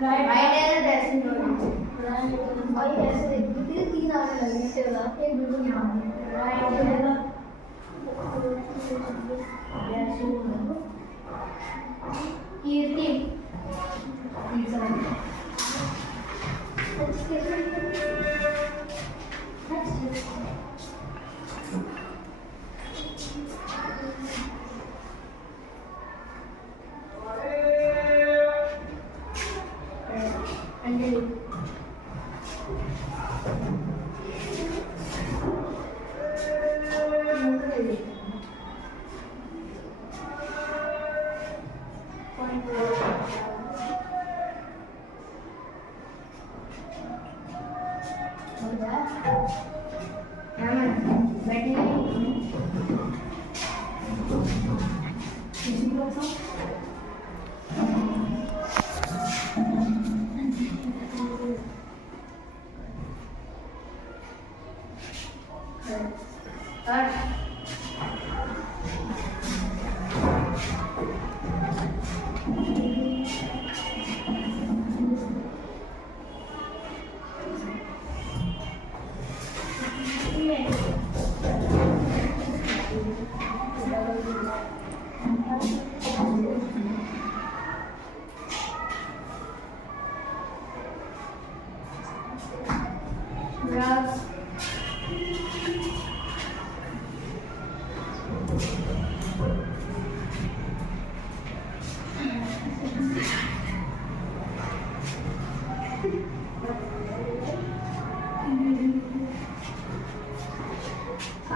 Right arrow dashing और ये ऐसे देखिए तीन आने लगे इससे वाला एक बिल्कुल यहाँ राइट एरो डैशिंग कीर्ति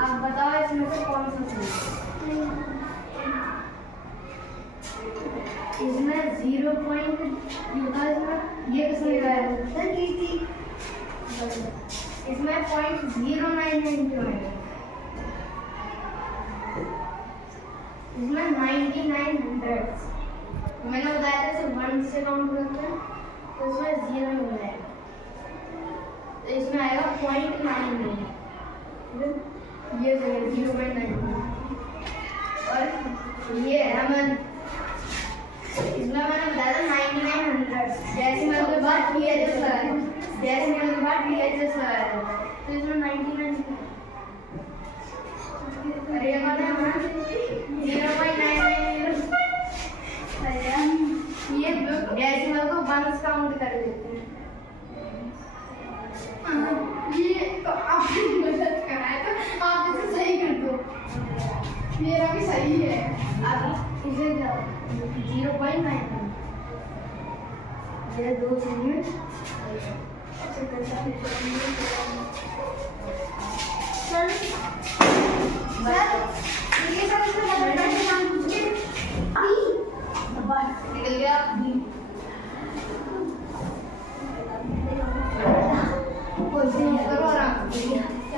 आप बताओ इसमें से कौन सा सही है? इसमें 0 पॉइंट होता है इसमें ये किसने लगाया सर की थी इसमें 0.099 क्यों है इसमें 9900 मैंने बताया था सिर्फ 1 से काउंट करते हैं तो इसमें 0 हो जाएगा तो इसमें आएगा 0.99 ये 0.9 और ये अमन इसमें मैंने बताया था 9900 डेसिमल के बाद टीएचएस आया डेसिमल के बाद टीएचएस आया तो इसमें 99 अरे ये कौन है हमारा 0.990 ये डेसिमल को 1 काउंट कर देते हैं ये तो आपने गलत करा है तो आप इसे सही कर दो मेरा भी सही है आप इसे 0.9 ये दो चाहिए सर ये सब इसका नाम पूछ के निकल गया करो आराम 500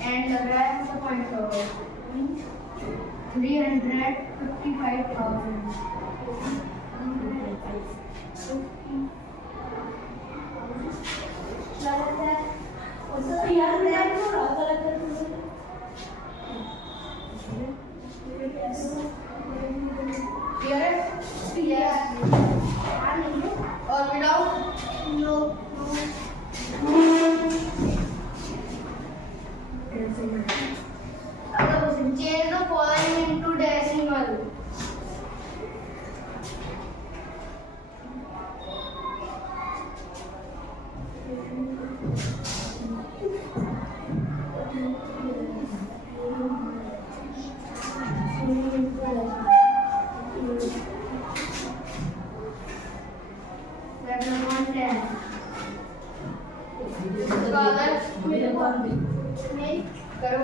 एंड लग रहा है 355,000 और without no change the following into decimal. करो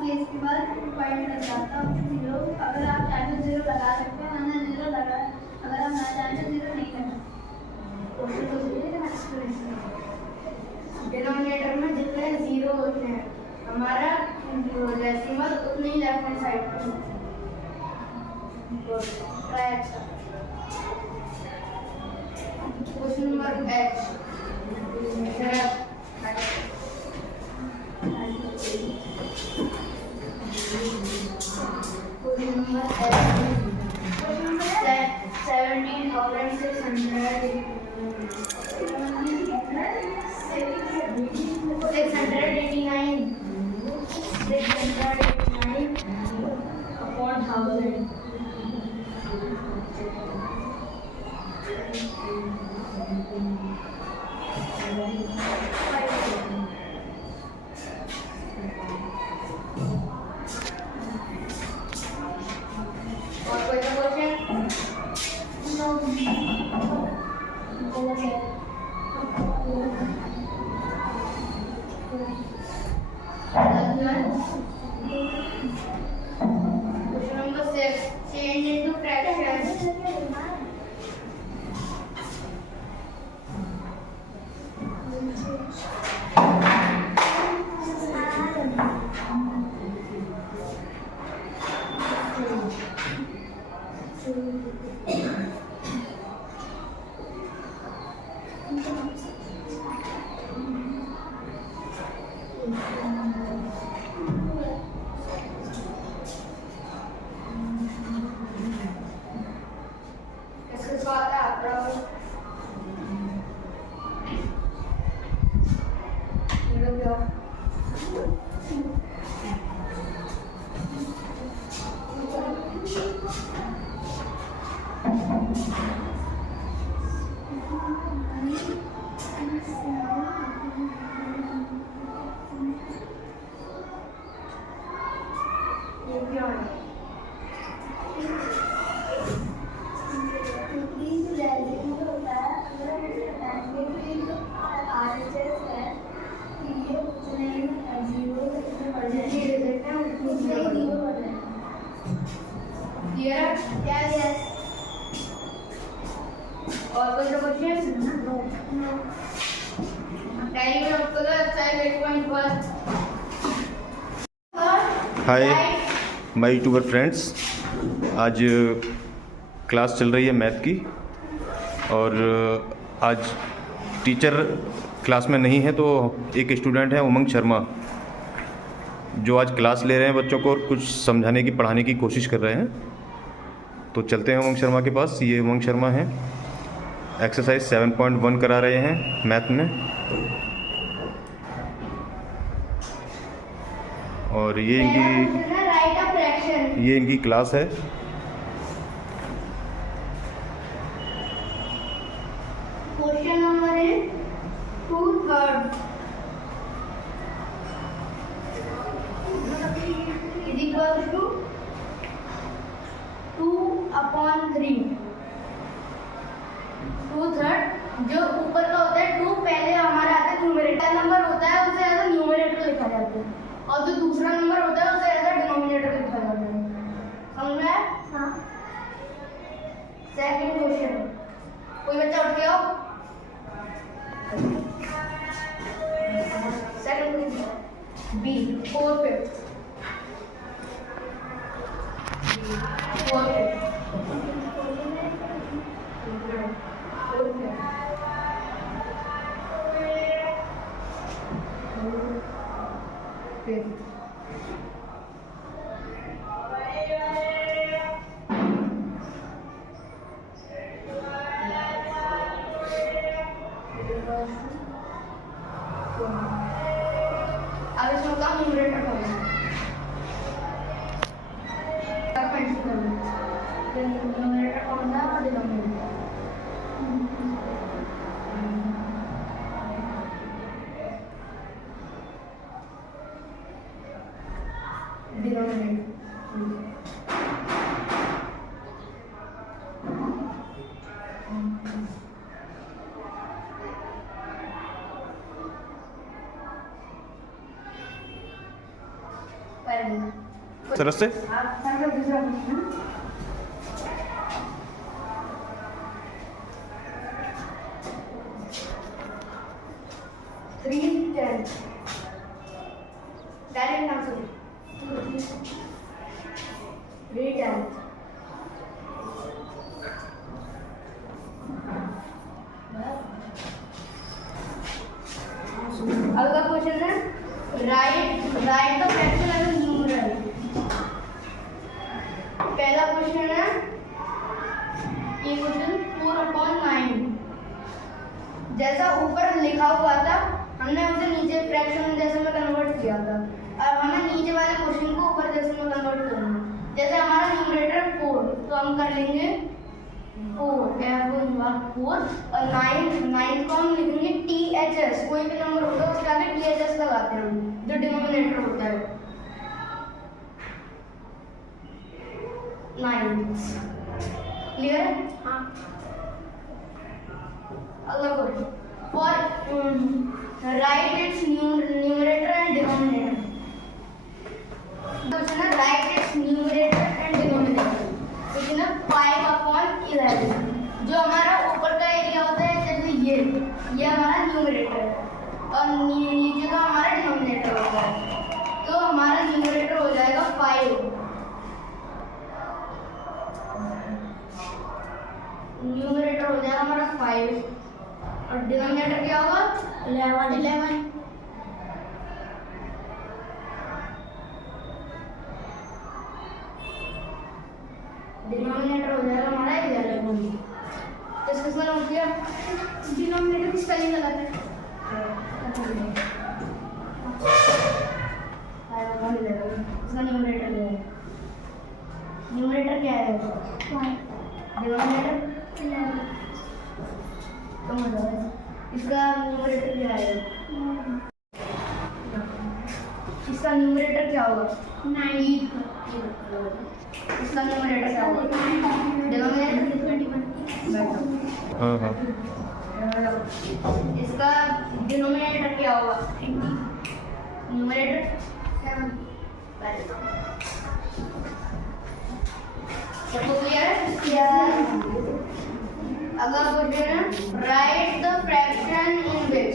प्लेस के बाद पॉइंट लग जाता है 0। अगर आप चाहें तो 0 लगा सकते हैं, वरना 0 लगा, अगर आप ना चाहें तो 0 नहीं लगा। डिनोमिनेटर में जितने 0 होते हैं हमारा डेसिमल उतने ही लेफ्ट हैंड साइड पर ट्राई। अच्छा question number H change into fractions. और कोई क्वेश्चन? नो। टाइम है आपका side 8.1। Hi my YouTuber friends, आज क्लास चल रही है मैथ की और आज टीचर क्लास में नहीं है, तो एक स्टूडेंट है उमंग शर्मा जो आज क्लास ले रहे हैं बच्चों को और कुछ समझाने की पढ़ाने की कोशिश कर रहे हैं। तो चलते हैं उमंग शर्मा के पास। ये उमंग शर्मा हैं, एक्सरसाइज 7.1 करा रहे हैं मैथ में और ये इनकी क्लास है। क्वेश्चन नंबर है 2/3। Equal to 2/3। 2/3 जो ऊपर का होता है 2 पहले हमारा आता है न्यूमरेटर नंबर होता है, उसे एज अ न्यूमरेटर लिखा जाता है, और जो दूसरा नंबर होता है उसे एज अ डिनोमिनेटर लिखा जाता है। समझ में आया? हाँ। सेकंड क्वेश्चन, कोई बच्चा उठ के आओ। Second question B 4/5। 4/5 अब इसमें का न्यूमरेटर होगा न्यूमरेटर कौन था और डिनोमिनेटर। सरस से अगला क्वेश्चन है write the fraction as a numeral. पहला क्वेश्चन है ये क्वेश्चन 4/9 जैसा ऊपर लिखा हुआ था हमने उसे नीचे फ्रैक्शन जैसे में कन्वर्ट किया था। अब हमें नीचे वाले क्वेश्चन को ऊपर जैसे में कन्वर्ट करना है। जैसे हमारा न्यूमरेटर 4 तो हम कर लेंगे 4 4 और 9 को हम लिखेंगे THS। कोई भी नंबर होगा उसके आगे THS लगाते हैं हम, जो डिनोमिनेटर होता है 9। क्लियर है? हाँ। अगला question for right it's numerator and denominator. Question है right it's numerator and denominator. Question है 5/11 जो हमारा ऊपर का एरिया होता है जैसे ये हमारा न्यूमरेटर है और नीचे का हमारा डिनोमिनेटर होता है। तो हमारा न्यूमरेटर हो जाएगा 5, न्यूमरेटर हो जाएगा हमारा 5 और डिनोमिनेटर क्या होगा 11। डिनोमिनेटर हो जाएगा हमारा 11। तो किसने नोट किया? डिनोमिनेटर की स्पेलिंग गलत है। इसका न्यूमरेटर क्या है? न्यूमरेटर क्या है? डिनोमिनेटर इसका न्यूमरेटर क्या है? इसका न्यूमरेटर क्या होगा? 9। इसका न्यूमरेटर क्या होगा? डिनोमिनेटर 21। हाँ हाँ। इसका डिनोमिनेटर क्या होगा? 20। न्यूमरेटर 7। सबको क्लियर है? अगला क्वेश्चन है राइट द फ्रैक्शन इन विच।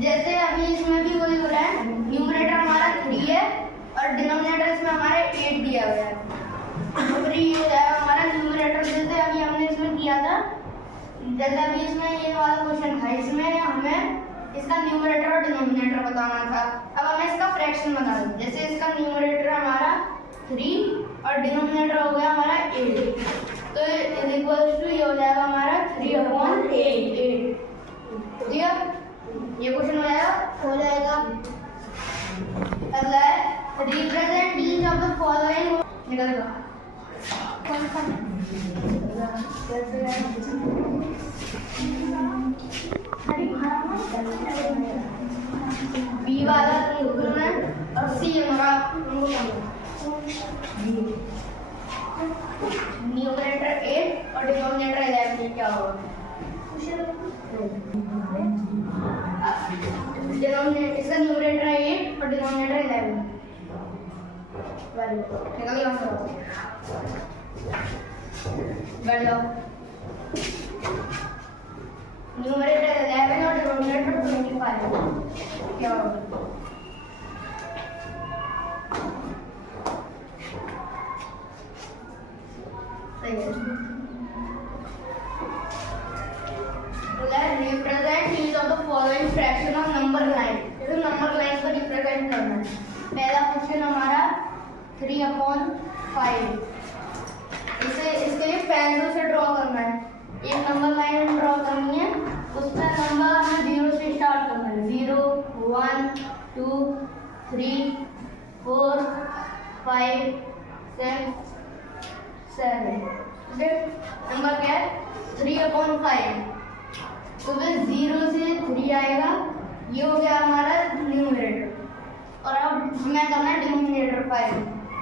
जैसे अभी इसमें भी वही हो रहा है, न्यूमरेटर हमारा 3 है और डिनोमिनेटर इसमें हमारा 8 दिया गया है। तो ये हो जाएगा हमारा न्यूमरेटर जैसे अभी हमने इसमें किया था। जैसे अभी इसमें ये वाला क्वेश्चन था, इसमें हमें इसका न्यूमरेटर और डिनोमिनेटर बताना था। अब हमें इसका फ्रैक्शन बताना है। जैसे इसका न्यूमरेटर हमारा 3 और डिनोमिनेटर हो गया हमारा 8, तो इज इक्वल टू ये हो जाएगा हमारा 3/8। क्लियर? ये क्वेश्चन हो जाएगा। अगला है represent each of the following. निकलेगा कौन सा? बी वाला और सी हमारा न्यूमरेटर 8 और डिनोमिनेटर 11 क्या होगा? इसका न्यूमरेटर 8 और डिनोमिनेटर 11। निकल जाओ बैठ जाओ। न्यूमरेटर 11 और डिनोमिनेटर 25 क्या होगा? Represent use of the following fraction of number line। तो नंबर लाइन को रिप्रेजेंट करना है। पहला क्वेश्चन हमारा 3/5। इसके लिए पेंसिल से ड्रॉ करना है। एक नंबर लाइन ड्रॉ करनी है, उसमें नंबर हमें 0 से स्टार्ट करना है। 0 1 2 3 4 5 6 7। नंबर क्या है? 3/5। तो फिर 0 से 3 आएगा, ये हो गया हमारा न्यूमरेटर। और अब हमें करना है डिनोमिनेटर 5।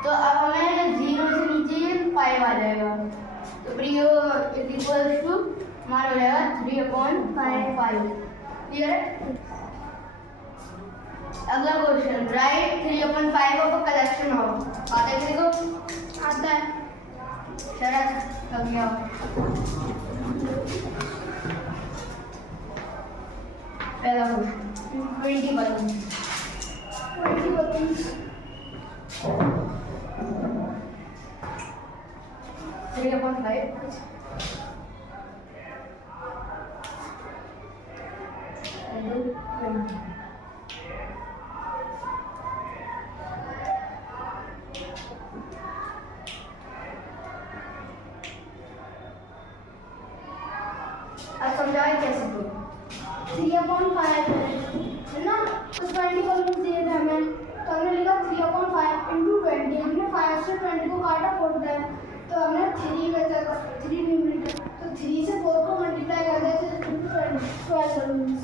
तो अब हमें 0 से नीचे 5 आ जाएगा, तो फिर ये इज इक्वल टू हमारा हो जाएगा 3/5। क्लियर है? अगला question, right 3/5 of a collection of. आता है किसी को? आता है। शरत लग गया। पहला क्वेश्चन 20 balloons। 20 balloons 3/5। अब समझाए कैसे? 3/5 है ना, तो 20 balloons दिए थे हमें, तो हमने लिखा 3/5 into 20। हमने 5 से 20 को काटा 4 टाइम, तो हमने 3 बचा, 3 न्यूमरेटर, तो 3 से 4 को मल्टीप्लाई कर देते हैं तो 12 balloons।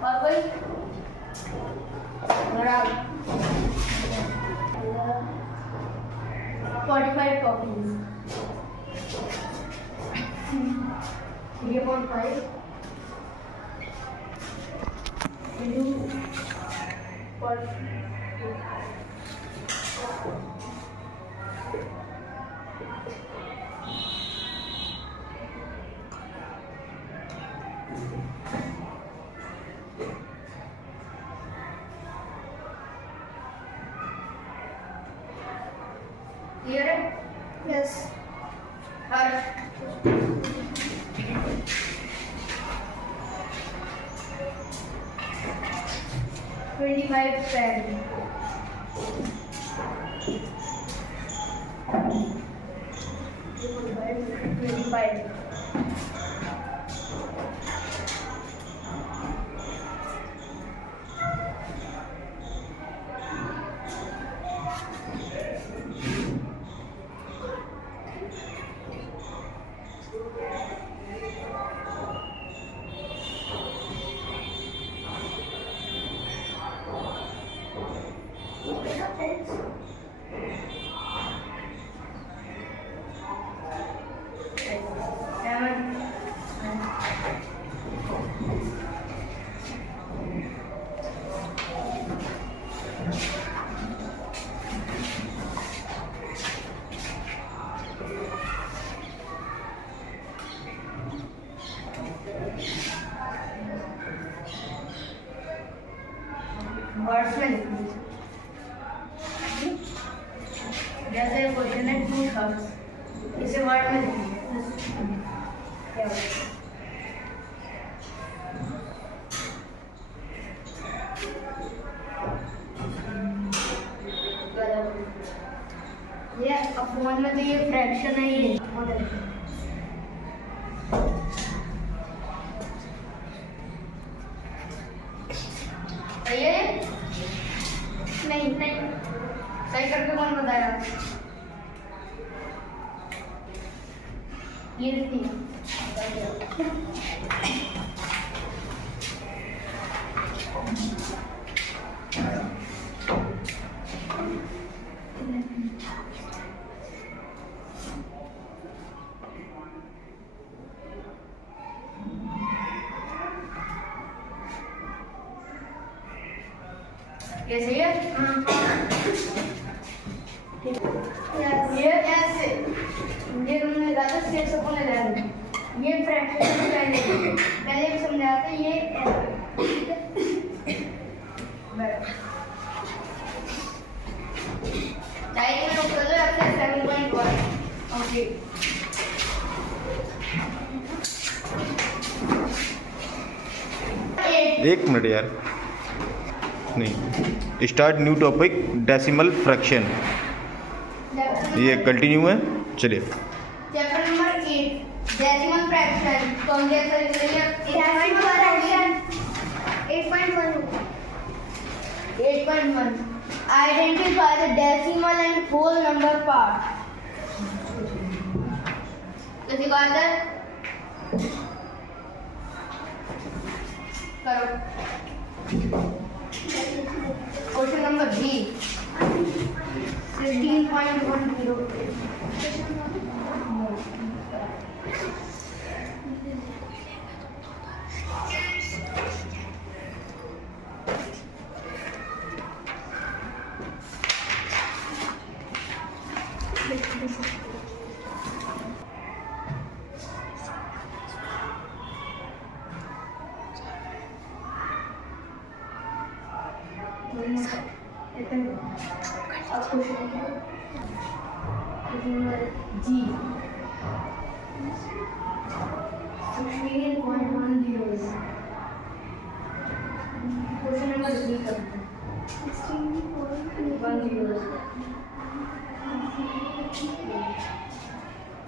और कोई बराबर 45 copies। 3/5 into 40। क्लियर है? यस। हर्ष 25 pen। 25। वर्ड्स में लिखना। जैसे क्वेश्चन है 2 शख्स, इसे वर्ड में लिखिए। क्या ये अपॉन में, तो ये फ्रैक्शन है, ये नहीं सही करके कौन बताएगा? ये देखिए हाँ ये ऐसे ये हमने कहा था 6/11 ये फ्रैक्शन से पहले भी समझाया था ये टाइम में लोग कर लो अपने 7.1 ओके एक मिनट यार, नहीं, start new topic decimal fraction. ये कंटिन्यू है, चलिए। Chapter number 8 decimal fraction. तो हम देख सकते हैं 8.1 identify the decimal and whole number part. कैसी बात है करो। क्वेश्चन नंबर बी 16.10 जी 16.10 क्वेश्चन नंबर बी करते हैं 16.10।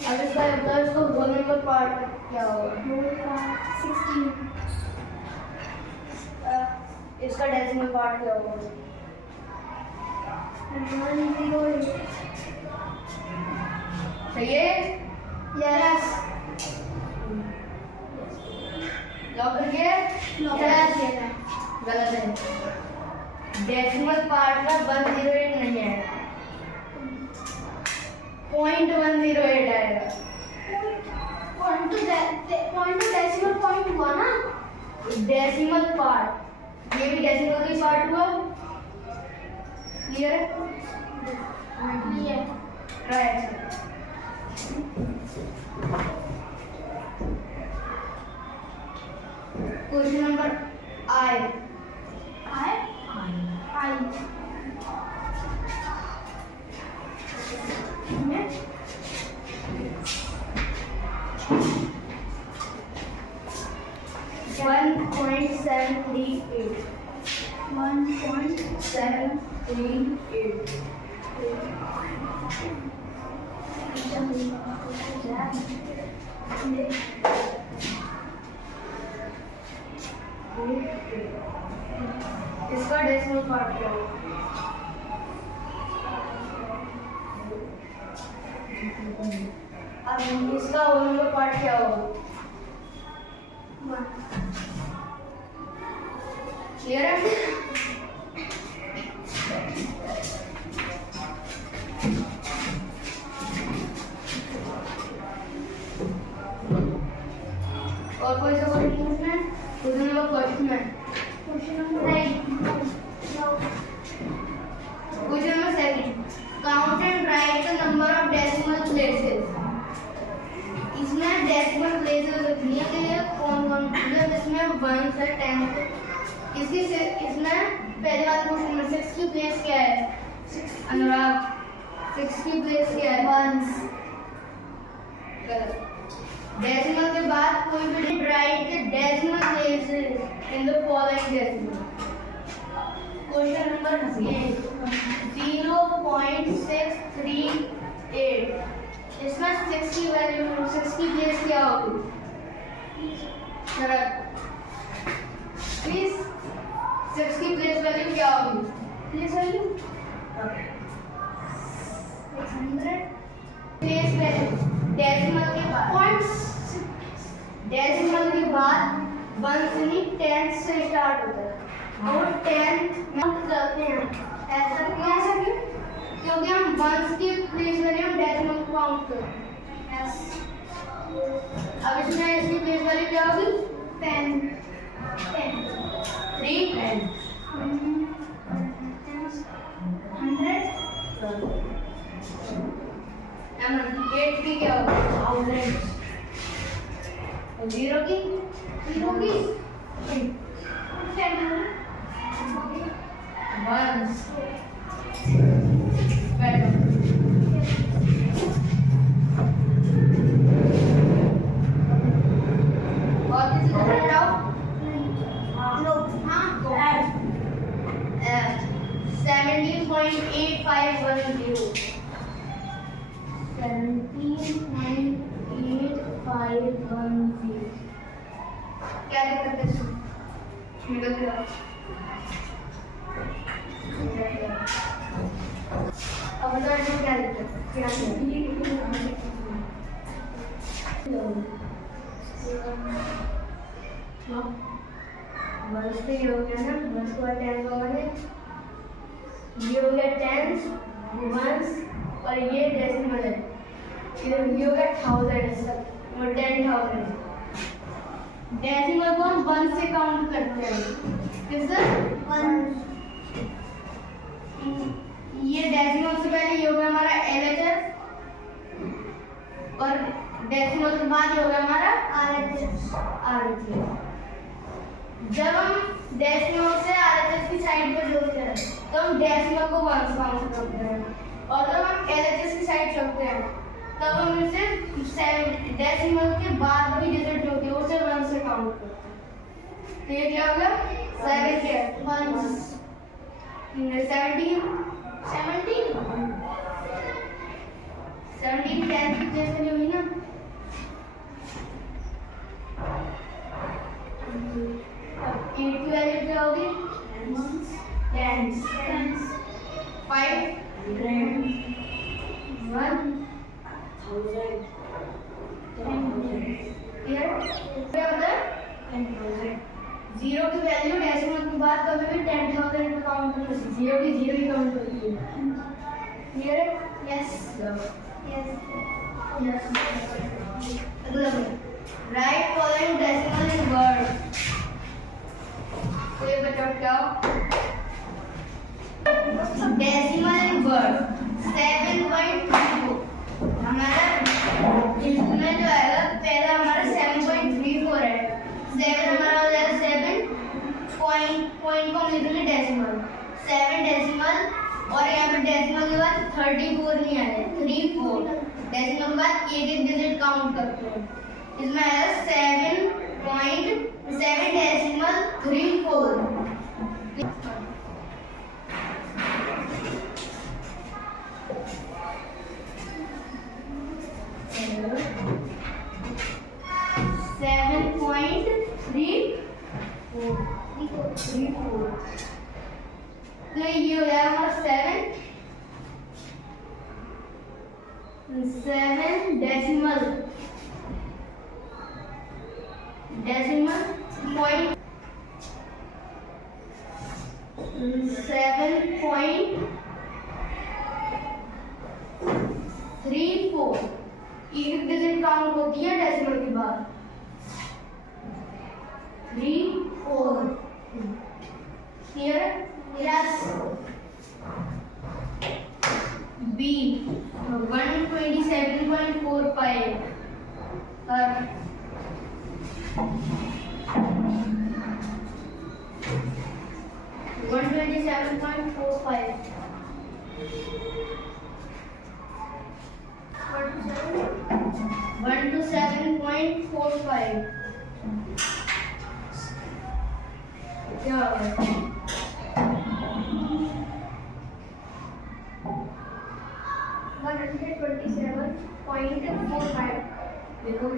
अब इसका इसको होल नंबर पार्ट क्या होगा? 16। इसका डेसिमल पार्ट क्या होगा? 108। सही है? यस। लॉक करिए। यस। गलत है। डेसिमल पार्ट का 108 नहीं है, 0.108 आएगा। पॉइंट टू डेसिमल पॉइंट हुआ ना? डेसिमल पार्ट, ये भी डेसिमल का पार्ट हुआ। क्लियर है? राइट। क्वेश्चन नंबर आई 1.738 इसका डेसिमल पार्ट क्या होगा? अब इसका होल नंबर पार्ट क्या होगा? क्लियर है? और कोई सा क्वेश्चन है? Question number 9 question number 7 count and right the number of decimal places. इसमें डेसिमल प्लेसेस दिए गए हैं कौन कौन से, जिसमें 1 से 10 इसमें पहले वाला क्वेश्चन नंबर 6 की प्लेस क्या है? अनुराग 6 की प्लेस क्या है? 1। डेसिमल के बाद कोई भी right the decimal places in the following decimal. Question number 0.638 इसमें 6 की वैल्यू 6 की प्लेस क्या होगी? प्लीज 6 की प्लेस वैल्यू क्या होगी? Place value 600 place value decimal के बाद 1 से नहीं 10 से स्टार्ट होता है और 10 में करते हैं। ऐसा क्यों? क्योंकि हम 1 की प्लेस वैल्यू हम डेसिमल काउंट करते हैं। अब इसमें इसकी प्लेस वैल्यू क्या होगी? 10 3 10 8 की क्या होगा 1000 और 0 की 10 ones बैठो और किसी को बताओ नो हाँ 17.8510 17.8510 क्या दिक्कत है इसमें निकल जाओ अब बताओ इसमें क्या दिक्कत क्या बस तो ये हो गया ना बस को 10 पावर है ये हो गया 10 वंस और ये डेसिमल है ये हो गया 1000 है सब और 10,000 डेसिमल को हम 1 से काउंट करते हैं किससे 1 ये डेसिमल से पहले ये होगा हमारा LHS और डेसिमल के बाद ये होगा हमारा RHS जब हम डेसिमल से RHS की साइड पर जोड़ते हैं तो हम डेसिमल को 1 काउंट करते हैं और जब हम LHS की साइड जोड़ते हैं तब हम इसे डेसिमल के बाद भी डिजिट जो होती है उसे 1 से काउंट करते हैं तो ये क्या होगा 7 क्या 17 10 की जैसे नहीं हुई ना 8 की वैल्यू क्या होगी 10 5 1 जीरो की वैल्यू डेसिमल के बाद कभी भी 10,000 पे काउंट नहीं होती जीरो की काउंट होती है क्लियर है यस अगला right following decimal in word तो ये बताओ क्या डेसिमल इन वर्ड 7.34 हमारा इसमें जो आएगा पहला हमारा 7.34 है 7 हमारा हो जाएगा 7 पॉइंट को हम लिखेंगे डेसिमल 7 डेसिमल और यहाँ पे डेसिमल के बाद 34 नहीं आया 34 डेसिमल के बाद एक डिजिट काउंट करते हैं इसमें आया 7.7 डेसिमल 34 तो ये हो जाएगा हमारा 7 डेसिमल पॉइंट 7.34 एक डिजिट काउंट होती है डेसिमल के बाद 3 4 क्लियर यस B 127.45 127.45 क्या होगा 127.45 देखो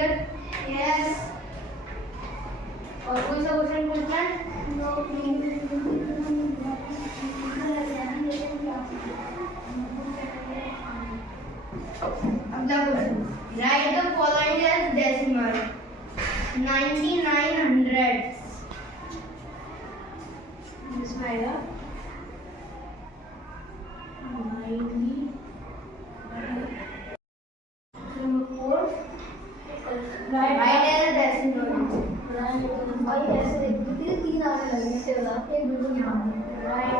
क्लियर? यस। और कोई सा क्वेश्चन पूछना है? नो अगला question, write the following as decimal 9900 इसमें आएगा 94 राइट एज डेसिमल और ऐसे देखिए तीन आने लगे इससे बता एक बिल्कुल यहाँ राइट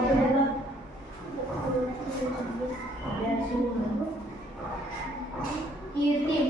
कीर्ति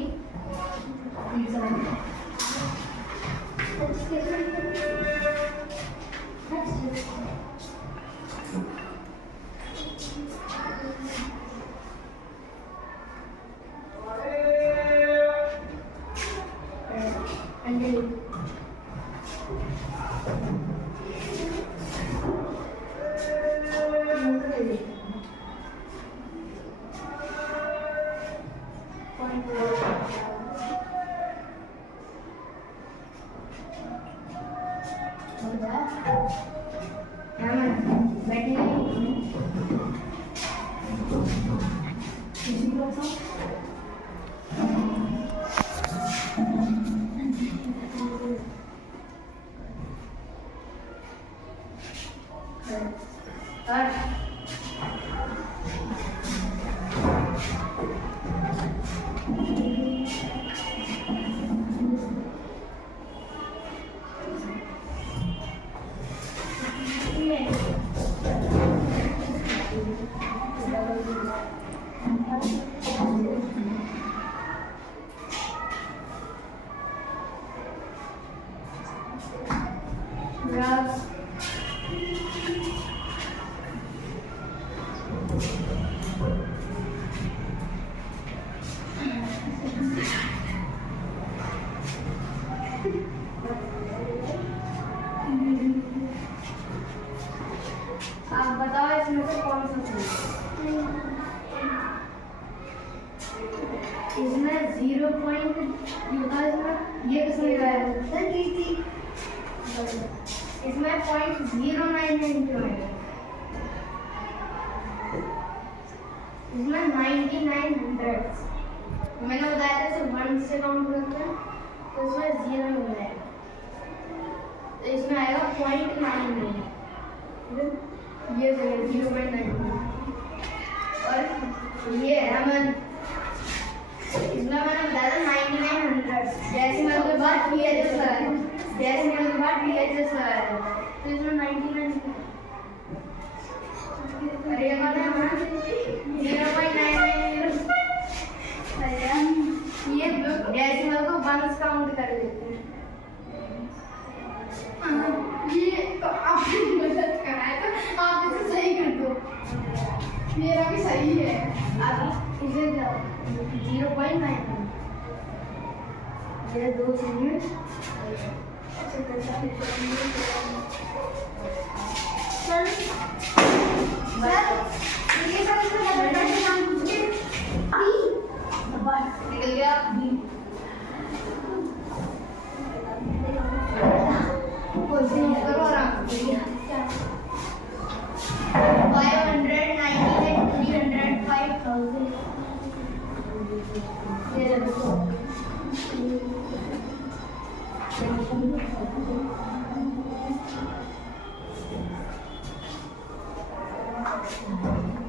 आप बताओ इसमें से कौन सा सही है? इसमें 0 पॉइंट ये किसने लगाया सर कीर्ति इसमें 0.099 क्यों है? इसमें 9900 मैंने बताया था सिर्फ 1 से काउंट करते हैं तो इसमें 0 हो जाएगा तो इसमें आएगा 0.99 ये 0.99 और ये अमन इसमें मैंने बताया था 9900 डेसिमल के बाद VHS है डेसिमल के बाद VHS है तो इसमें 99 अरे ये वाला है 0.990 ये डेसिमल को वंस काउंट कर देते हैं ये तो आपने मदद कराया तो आप इसे सही कर दो मेरा भी सही है आप इसे 0.9 ये दो चीजें सर ये सब इसमें बदलना है नाम पूछ के निकल गया करो आराम 500 300 5000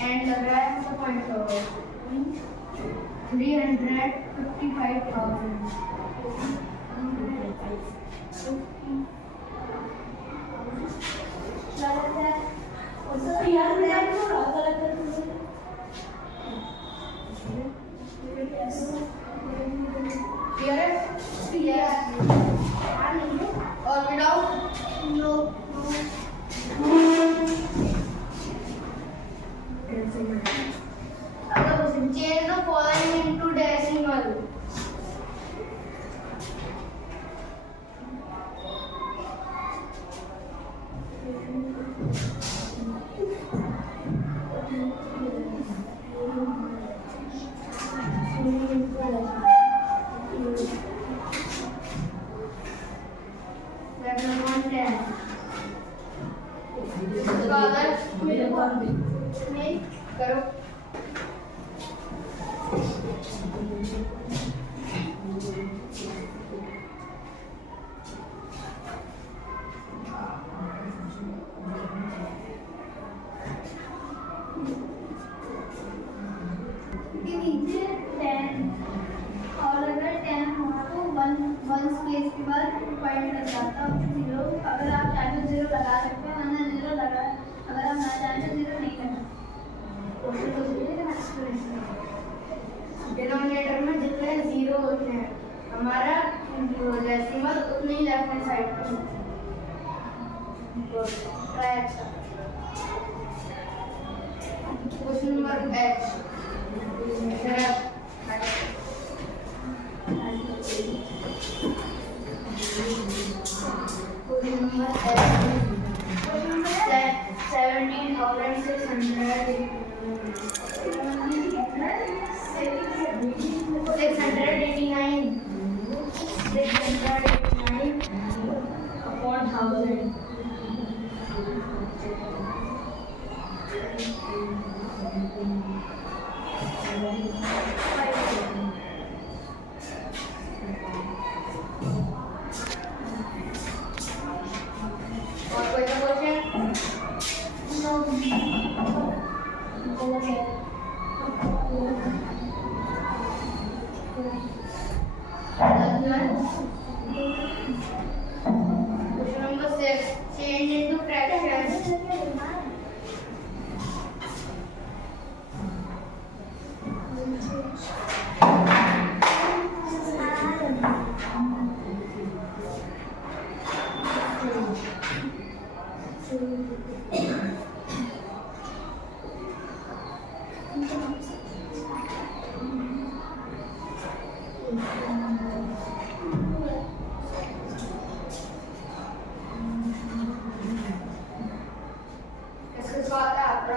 And the rest of the points are 355,000. Or without? No. Change the following into decimal. करो नीचे 10 और अगर 10 हो तो वन स्पेस के बाद पॉइंट लग जाता है 0। अगर आप चाहें तो 0 लगा सकते हैं, वरना 0 लगा, अगर आप ना चाहें तो 0 नहीं लगा। डिनोमिनेटर में जितने 0 होते हैं हमारा डेसिमल उतनी ही लेफ्ट हैंड साइड पर question number H question number 689 upon 1000. और कोई क्वेश्चन? No Question number 6. Change into fractions. इसके बाद आपका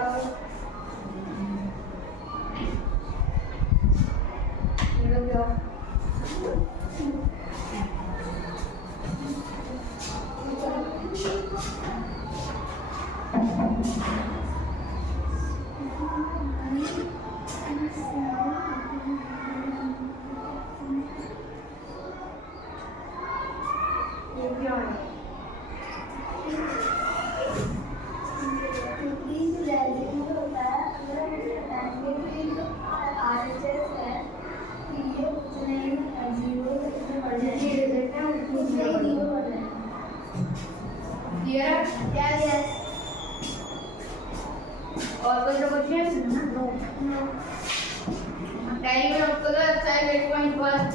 और कोई क्वेश्चन? नो। टाइम आपको तो अच्छा है 8.1